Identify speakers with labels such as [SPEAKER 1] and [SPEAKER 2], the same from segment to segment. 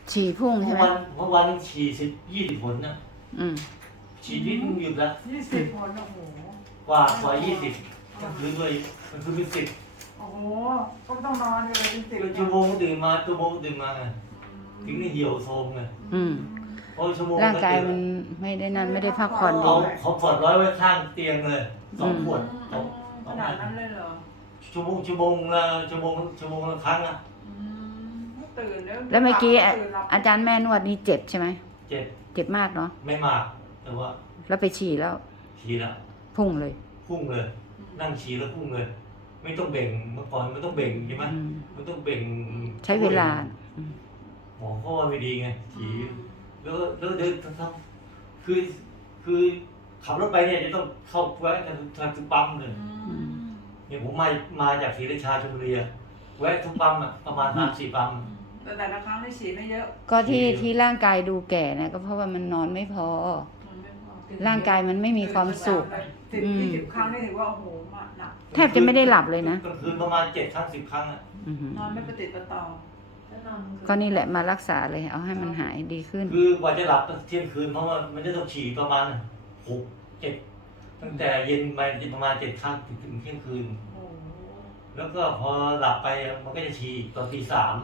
[SPEAKER 1] ฉี่พุ่งใช่ไหม
[SPEAKER 2] เมื่อวานฉี่20 ผลนะฉี่นิดนึงหยุดละ
[SPEAKER 3] 20 ผลโอ้โห
[SPEAKER 2] กว่า20มันคือด้วยมันคือเป็น10
[SPEAKER 3] โอ้โหก็ต้องนอนเลยเป็น10
[SPEAKER 2] ชั่วโมงตื่นมาไงถึงได้เหี่ยวโทรมไงเพราะชั่วโมง
[SPEAKER 1] ร่างกายมันไม่ได้นั่นไม่ได้พักผ่อนดี
[SPEAKER 2] เขาปลดร้อยไว้ข้างเตียงเลย2 ขวด
[SPEAKER 3] ขนาดนั้นเลยเหรอ
[SPEAKER 2] ชั่วโมงละครั้งอ่ะ
[SPEAKER 3] ตื่น
[SPEAKER 1] แล้วเมื่อกี้อาจารย์แม่นวดนี่เจ็บใช่ไหมเจ็บมากเนาะ
[SPEAKER 2] ไม่มากแต่ว่า
[SPEAKER 1] แล้วไปฉี่แล้วพุ่งเลย
[SPEAKER 2] นั่งฉี่แล้วพุ่งเลยไม่ต้องเบ่งเมื่อก่อนไม่ต้องเบ่งใช่ไหมมันต้องเบ่ง
[SPEAKER 1] ใช้เวลา
[SPEAKER 2] หมอเขาว่าไม่ดีไงฉี่แล้วเดินทำคือขับรถไปเนี่ยจะต้องเข้าแวะกันทุกปั๊มเลยเนี่ยผมมาจากศรีราชาชลบุรีแวะทุกปั๊มประมาณ3-4 ปั๊ม
[SPEAKER 3] แต่ละครั้งได้ฉี่ไม่เยอะ
[SPEAKER 1] ก็ที่ร่างกายดูแก่นะก็เพราะว่ามันนอนไม่พอร่างกายมันไม่มีความสุข
[SPEAKER 3] 10-20 ครั้งนี่ถือว่าโอ้โหหนัก
[SPEAKER 1] แทบจะไม่ได้หลับเลยนะ
[SPEAKER 2] กลางคืนประมาณ7-10 ครั้ง
[SPEAKER 3] นอนไม่ประติดประต่อ
[SPEAKER 1] ก็นี่แหละมารักษาเลยเอาให้มันหายดีขึ้น
[SPEAKER 2] คือกว่าจะหลับเที่ยงคืนเพราะว่ามันจะต้องฉี่ประมาณ6-7ตั้งแต่เย็นมาประมาณ7 ครั้งถึงเที่ยงคืนแล้วก็พอหลับไปมันก็จะฉี่ตอน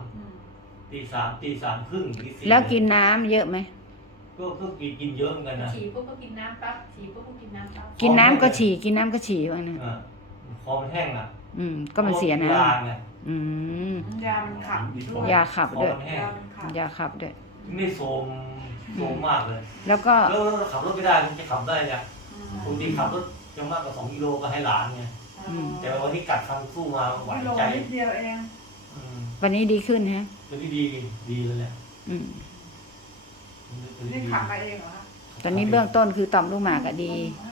[SPEAKER 2] ตี 3 ครึ่งตี 4
[SPEAKER 1] แล้วกินน้ำเยอะไหม
[SPEAKER 2] ก็กินเยอะเหมือนกันนะ
[SPEAKER 4] ฉี่ปุ๊บก็กินน้ำปั๊บฉี่ปุ๊บก็กินน้ำปั๊บ
[SPEAKER 1] กินน้ำก็ฉี่ว่านะ
[SPEAKER 2] คอมันแห้ง
[SPEAKER 1] ก็มันเสียนะ
[SPEAKER 3] ยามันขับด้วย
[SPEAKER 1] ยาขับด้วยยาขับด้วย
[SPEAKER 2] นี่โซมมากเลย
[SPEAKER 1] แล้วก็
[SPEAKER 2] ขับรถไม่ได้มันจะขับได้เนี่ยปกติขับรถจะมากกว่า2 กิโลก็ให้หลานไงแต่วันนี้กัดฟันสู้มาไหวใจ
[SPEAKER 3] นิดเดียวเอง
[SPEAKER 1] วันนี้ดีขึ้นฮะ
[SPEAKER 2] วันนี้ดีเลยแหละ
[SPEAKER 3] นี่ขับไปเองเหรอ
[SPEAKER 1] ตอนนี้เบื้องต้นคือต่อมลูกหมากดี
[SPEAKER 3] ให้